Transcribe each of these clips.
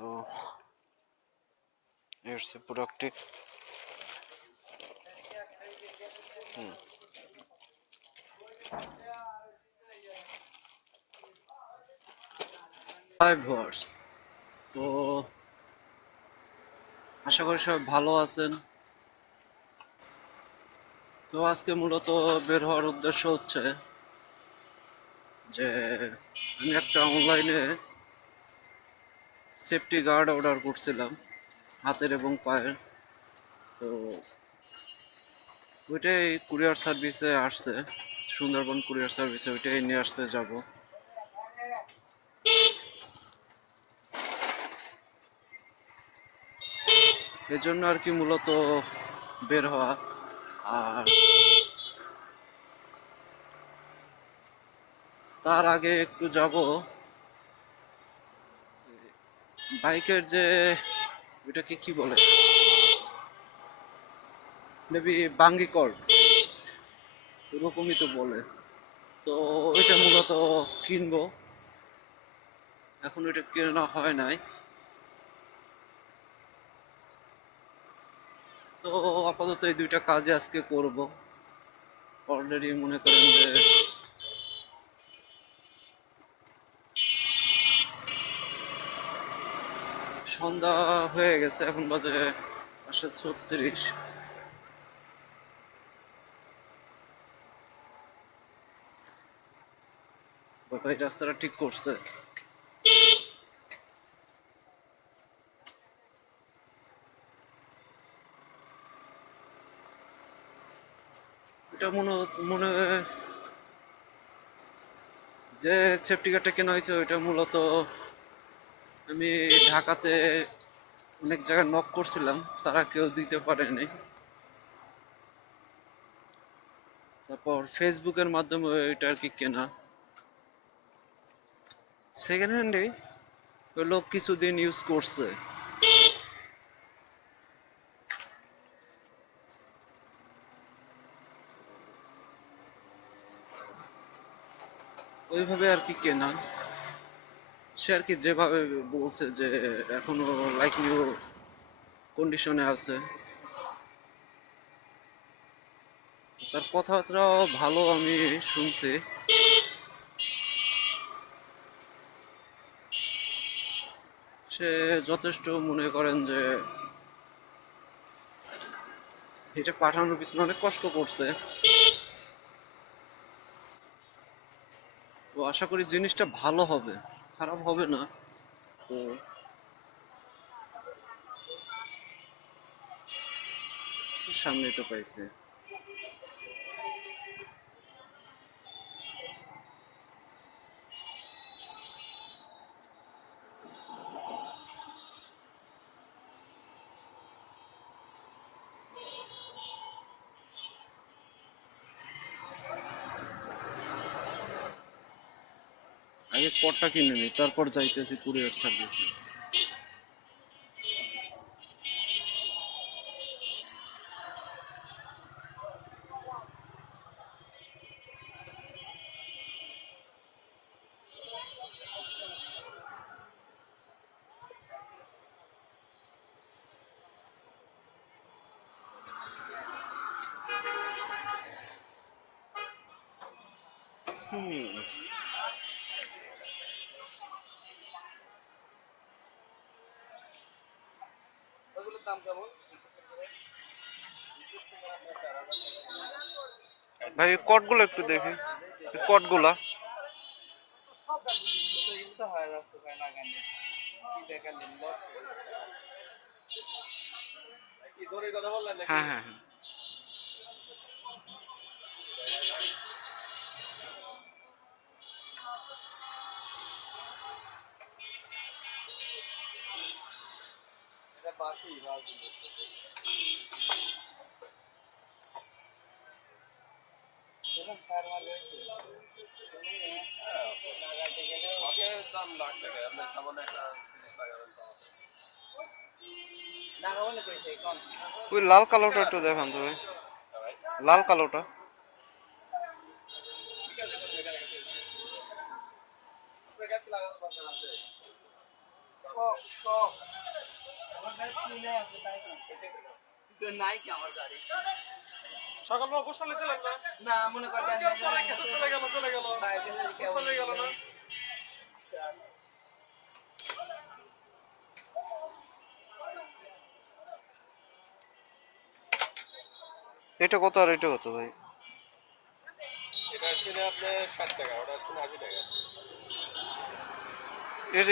তো হচ্ছে প্রোডাক্টটি। হাই ভিউয়ার্স, তো আশা করি সবাই ভালো আছেন। তো আজকে মূলত বের হওয়ার উদ্দেশ্য হচ্ছে যে আমি একটা অনলাইনে সেফটি গার্ড অর্ডার করছিলাম হাতের এবং পায়ের। তো ওইটাই কুরিয়ার সার্ভিসে আসছে, সুন্দরবন কুরিয়ার সার্ভিসে ওইটাই নিয়ে আসতে যাব। এই জন্য আর কি মূলত বের হওয়া। আর তার আগে একটু যাব বাইকের যে ওইটাকে কি বলে, মেবি বাঙ্গি কর্ড ওরকমই তো বলে। তো ওইটা মূলত কিনবো, এখন ওইটা কেনা হয় নাই। তো আপাতত এই দুইটা কাজে আজকে করব। অলরেডি মনে করেন যে সন্ধ্যা হয়ে গেছে, এখন বাজে 5:36। বাবা এই রাস্তাটা ঠিক করছে। এটা মনে মনে যে সেফটি গার্ডটা কেনা হয়েছে ওইটা মূলত আমি ঢাকাতে অনেক জায়গায় নক করছিলাম, তারা কেউ দিতে পারেনি। তারপর ফেসবুকের মাধ্যমে ওইটা আর কি কেনা সেকেন্ড হ্যান্ডে। ওই লোক কিছুদিন ইউজ করছে, ওইভাবে আর কি কেনা। সে আর কি যেভাবে বলছে যে এখনো লাইক নিউ কন্ডিশনে আছে, তার কথাবার্তাও ভালো আমি শুনছি। সে যথেষ্ট মনে করেন যে এটা পাঠানোর পিছনে অনেক কষ্ট করছে। তো আশা করি জিনিসটা ভালো হবে, খারাপ হবে না। তো সামনে তো পাইছে। আগে কটটা কিনে নি, তারপর যাইতেছি কুরিয়ার সার্ভিসে। ভাই কটগুলো একটু দেখি, কটগুলা হ্যাঁ হ্যাঁ হ্যাঁ। ওই লাল কালোটা একটু দেখান তো ভাই, লাল কালোটা। সকালবেলা গোসলে ছিলেন না? না মনে করেন চলে গেল চলে গেল না। এটা কত আর এটা কত ভাই? এটা আসলে আপনার 60 টাকা, ওটা আসলে 80 টাকা।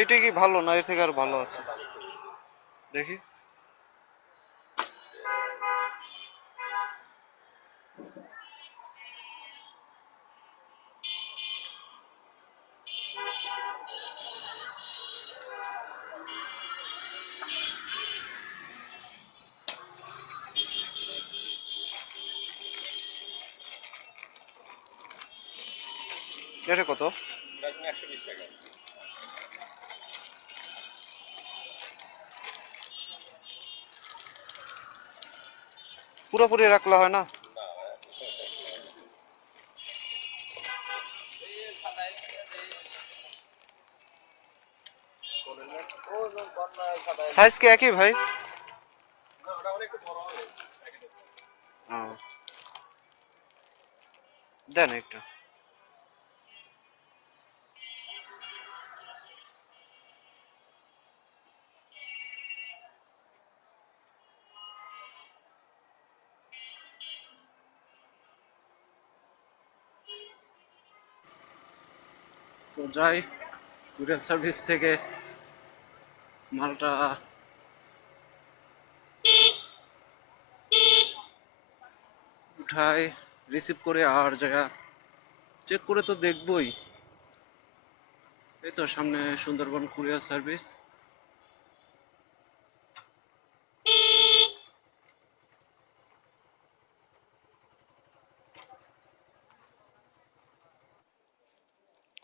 এইটা কি ভালো না? এর থেকে আর ভালো আছে দেখি। এটা কত? 120 টাকা। পুরোপুরি রাখলে হয় না? সাইজ কি একই ভাই? দেন একটু। তো যাই, কুরিয়ার সার্ভিস থেকে মালটা উঠাই, রিসিভ করে আর জায়গা চেক করে তো দেখবই। এই তো সামনে সুন্দরবন কুরিয়ার সার্ভিস।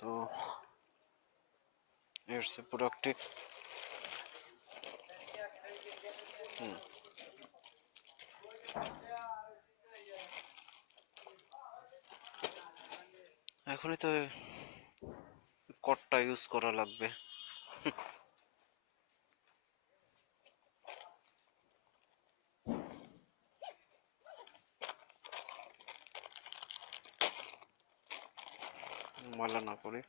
তো এসছে প্রোডাক্টটি। এখনই তো কোডটা ইউজ করা লাগবে। ময়লা না করে।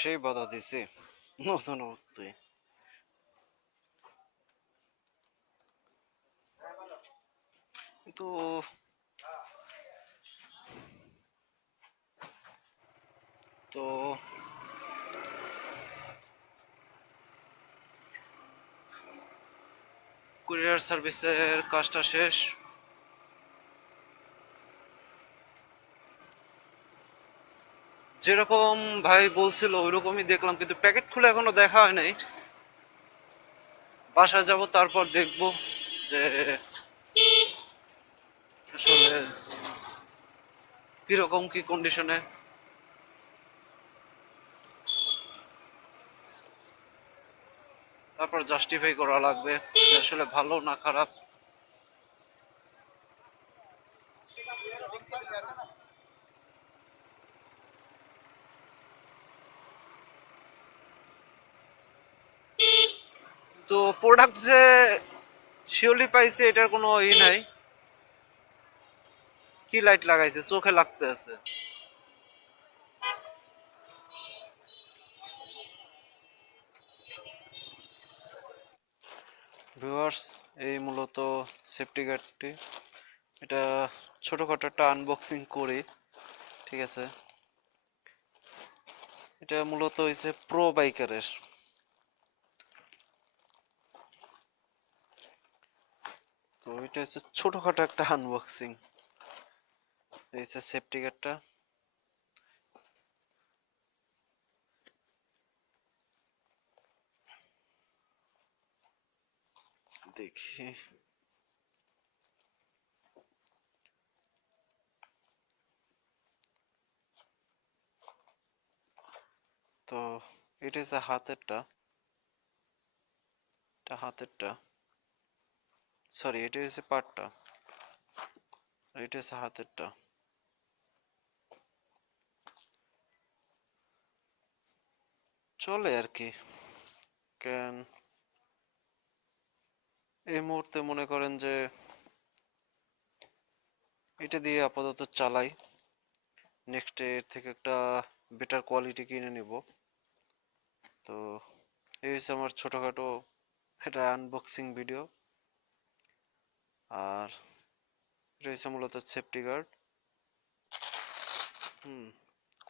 সেই বাধা দিছে নতুন অবস্থায়। কিন্তু তো কুরিয়ার সার্ভিসের কাজটা শেষ। যেরকম ভাই বলছিল ওইরকমই দেখলাম, কিন্তু প্যাকেট খুলে এখনো দেখা হয় নাই। বাসায় যাব, তারপর দেখব যে আসলে কিরকম কি কন্ডিশনে। তারপর জাস্টিফাই করা লাগবে যে আসলে ভালো না খারাপ। তো প্রোডাক্ট যে শিওরলি পাইছে এটার কোনো ই নাই। কি লাইট লাগাইছে? চোখে লাগতে আছে। ভিউয়ার্স, এই মূলত সেফটি গার্ডটি। এটা ছোটখাটো একটা আনবক্সিং করি, ঠিক আছে। এটা মূলত হইছে প্রো বাইকারের। তো এটা হচ্ছে ছোটখাটো একটা আনবক্সিং। এই হচ্ছে সেফটি গার্ডটা। দেখি, তো এটা হচ্ছে হাতেরটা, এটা হাতেরটা, সরি এটা হচ্ছে পাটটা, আর এটা হচ্ছে হাতেরটা। চলে আর কি, কেন এই মুহূর্তে মনে করেন যে এটা দিয়ে আপাতত চালাই, নেক্সট এর থেকে একটা বেটার কোয়ালিটি কিনে নিব। তো এই হচ্ছে আমার ছোটখাটো এটা আনবক্সিং ভিডিও। আর এটা হচ্ছে মূলত সেফটি গার্ড।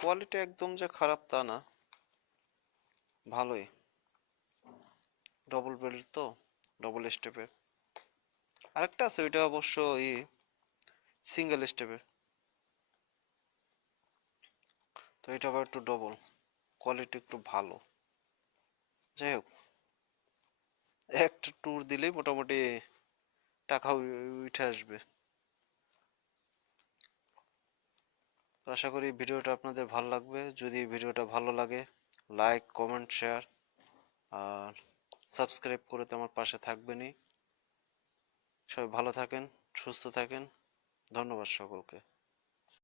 কোয়ালিটি একদম যে খারাপ তা না, ভালোই। ডবল বেল্ট তো, ডবল স্টেপের। আরেকটা আছে, ওইটা অবশ্য সিঙ্গেল স্টেপের। তো এটা আবার একটু ডবল, কোয়ালিটি একটু ভালো। যাই হোক, একটা ট্যুর দিলেই মোটামুটি টাকা উঠে আসবে। তো আশা করি ভিডিওটা আপনাদের ভালো লাগবে। যদি ভিডিওটা ভালো লাগে, লাইক, কমেন্ট, শেয়ার আর সাবস্ক্রাইব করে তো আমার পাশে থাকবেনই। সবাই ভালো থাকেন, সুস্থ থাকেন। ধন্যবাদ সকলকে।